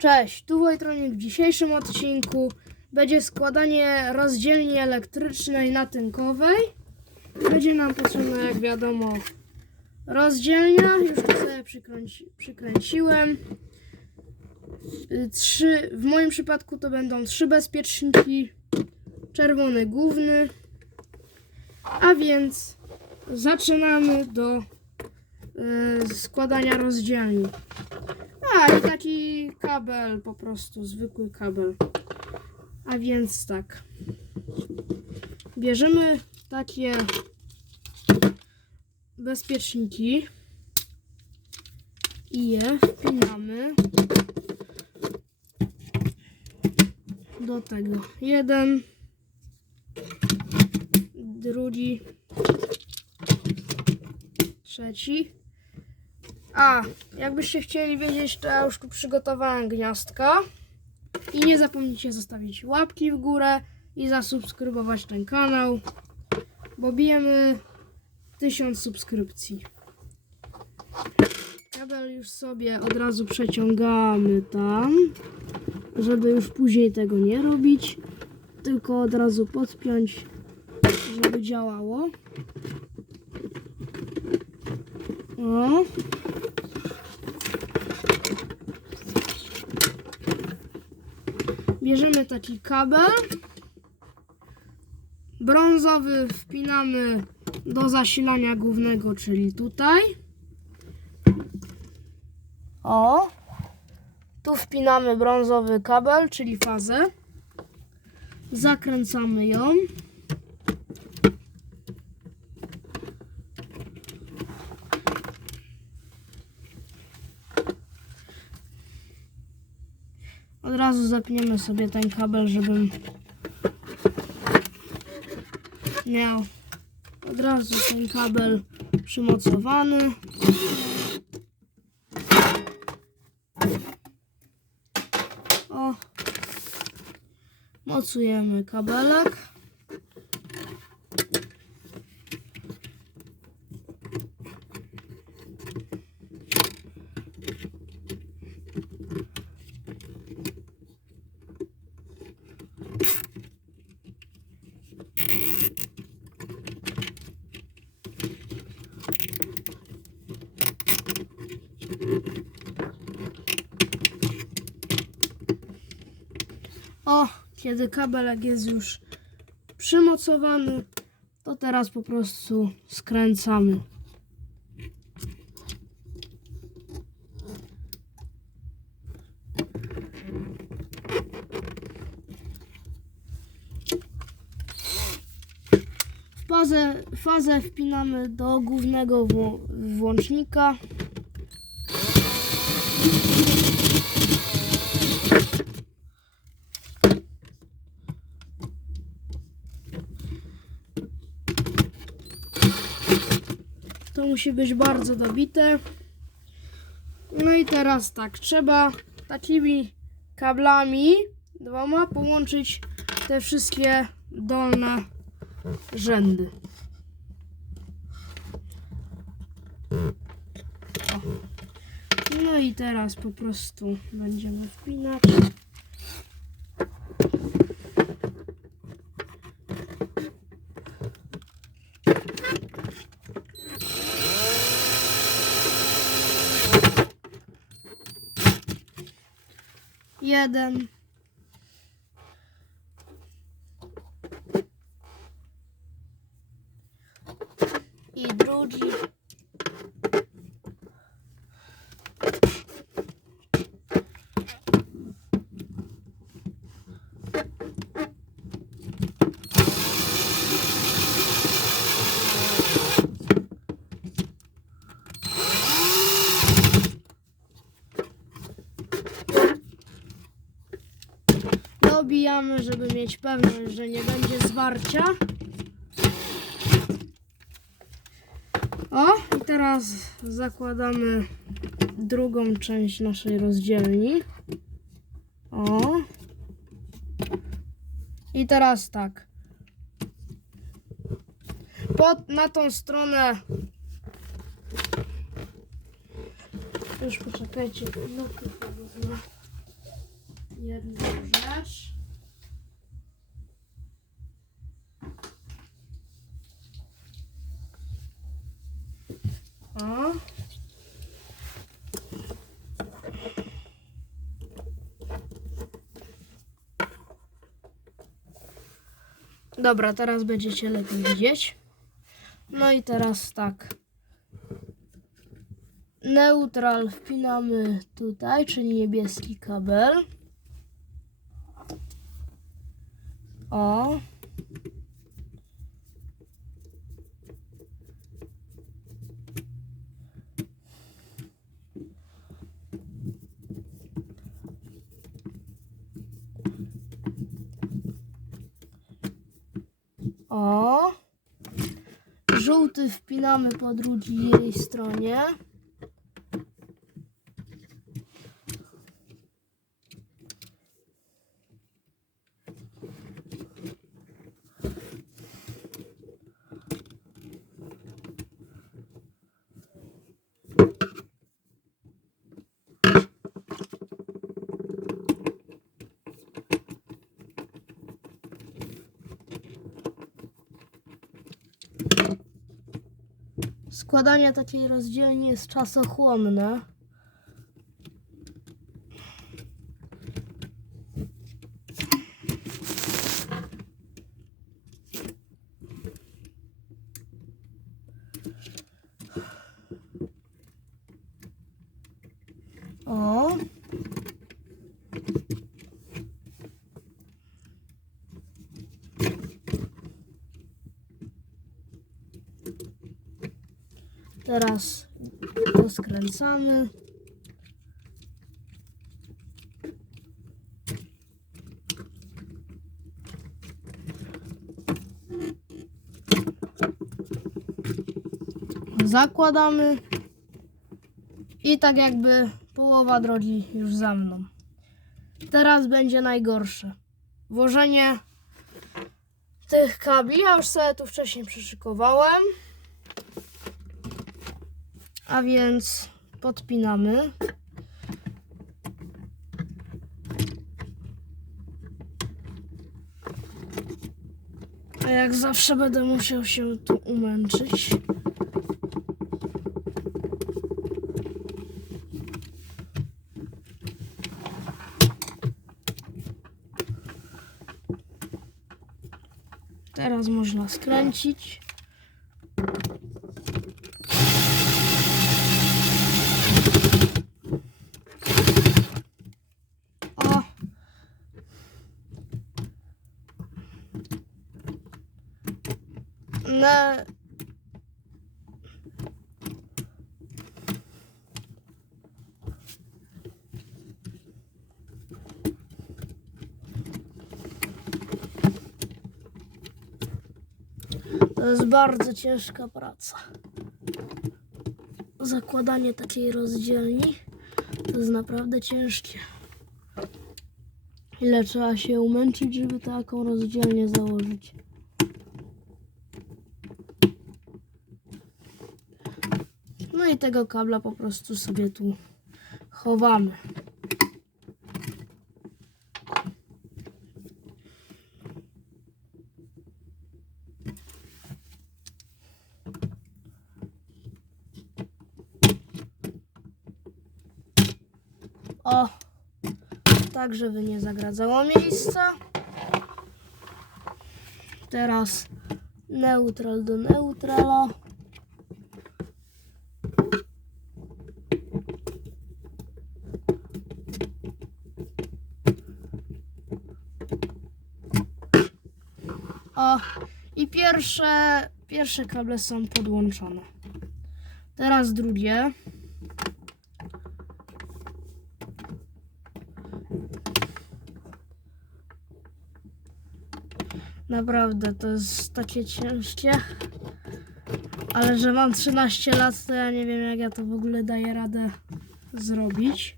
Cześć, tu Wojtronik. W dzisiejszym odcinku będzie składanie rozdzielni elektrycznej natynkowej. Będzie nam potrzebna, jak wiadomo, rozdzielnia. Już to sobie przykręci, przykręciłem. Trzy, w moim przypadku to będą trzy bezpieczniki. Czerwony główny. A więc zaczynamy do y, składania rozdzielni. A, i taki kabel, po prostu zwykły kabel. A więc tak. Bierzemy takie bezpieczniki i je wpinamy do tego. Jeden, drugi, trzeci. A, jakbyście chcieli wiedzieć, to ja już tu przygotowałem gniazdka. I nie zapomnijcie zostawić łapki w górę i zasubskrybować ten kanał, bo bijemy 1000 subskrypcji. Kabel już sobie od razu przeciągamy tam, żeby już później tego nie robić, tylko od razu podpiąć, żeby działało. O. Bierzemy taki kabel. Brązowy wpinamy do zasilania głównego, czyli tutaj. O. Tu wpinamy brązowy kabel, czyli fazę. Zakręcamy ją. Razu zapniemy sobie ten kabel, żebym miał od razu ten kabel przymocowany. O, mocujemy kabelek. O, kiedy kabelek jest już przymocowany, to teraz po prostu skręcamy. Fazę, fazę wpinamy do głównego włącznika. To musi być bardzo dobite. No i teraz tak, trzeba takimi kablami dwoma połączyć te wszystkie dolne rzędy. No i teraz po prostu będziemy wpinać. Jeden. I drugi. Dobijamy, żeby mieć pewność, że nie będzie zwarcia. O, i teraz zakładamy drugą część naszej rozdzielni. O. I teraz tak. Pod, na tą stronę. Już poczekajcie, no. Jedną rzecz. O. Dobra, teraz będziecie lepiej widzieć. No i teraz tak. Neutral wpinamy tutaj, czyli niebieski kabel. O. O. Żółty wpinamy po drugiej stronie. Składanie takiej rozdzielni jest czasochłonne. O. Teraz to skręcamy. Zakładamy. I tak jakby połowa drogi już za mną. Teraz będzie najgorsze. Włożenie tych kabli. Ja już sobie tu wcześniej przyszykowałem. A więc podpinamy. A jak zawsze będę musiał się tu umęczyć. Teraz można skręcić. O. Na... To jest bardzo ciężka praca. Zakładanie takiej rozdzielni to jest naprawdę ciężkie. Ile trzeba się umęczyć, żeby taką rozdzielnię założyć. No i tego kabla po prostu sobie tu chowamy. O, tak żeby nie zagradzało miejsca. Teraz neutral do neutrala. O, i pierwsze, pierwsze kable są podłączone. Teraz drugie. Naprawdę, to jest takie ciężkie. Ale że mam 13 lat, to ja nie wiem, jak ja to w ogóle daję radę zrobić.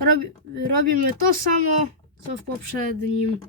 Robi, robimy to samo, co w poprzednim.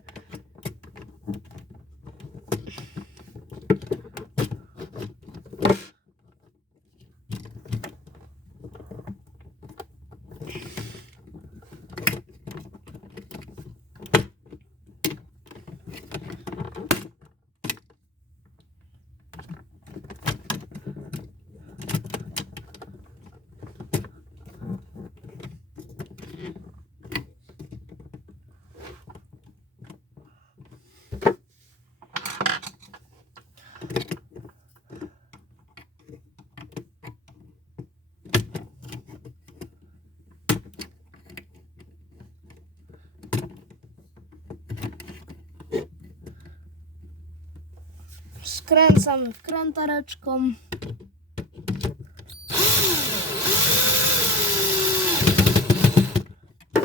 Wkręcamy wkrętareczką.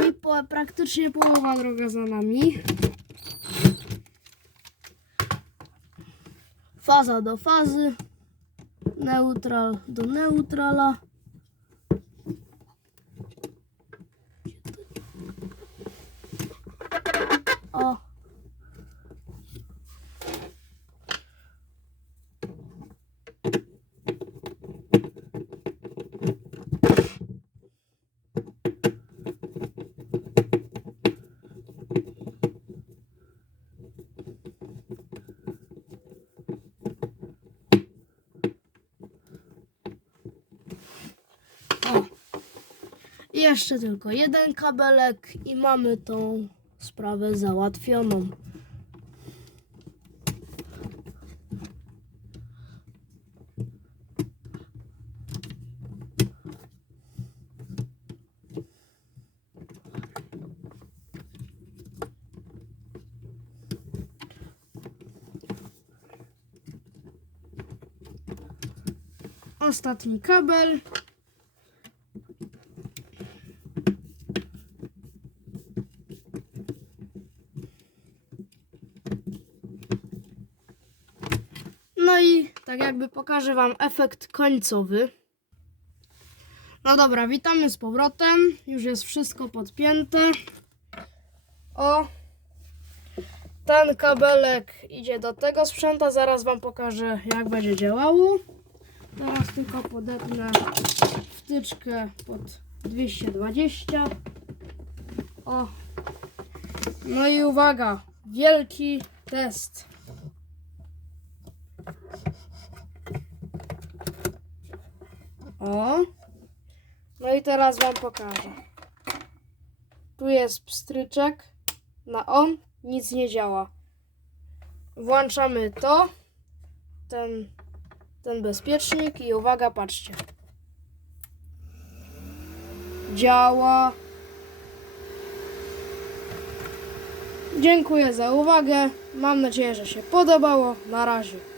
I po, praktycznie połowa droga za nami. Faza do fazy. Neutral do neutrala. O. O. I Jeszcze tylko jeden kabelek i mamy tą sprawę załatwioną. Ostatni kabel. No i tak jakby pokażę Wam efekt końcowy. No dobra, witamy z powrotem. Już jest wszystko podpięte. O, ten kabelek idzie do tego sprzęta. Zaraz Wam pokażę, jak będzie działało. Teraz tylko podepnę wtyczkę pod 220. O, no i uwaga, wielki test. O. No i teraz wam pokażę. Tu jest pstryczek na on, nic nie działa. Włączamy to, ten, ten bezpiecznik i uwaga, patrzcie. Działa. Dziękuję za uwagę. Mam nadzieję, że się podobało. Na razie.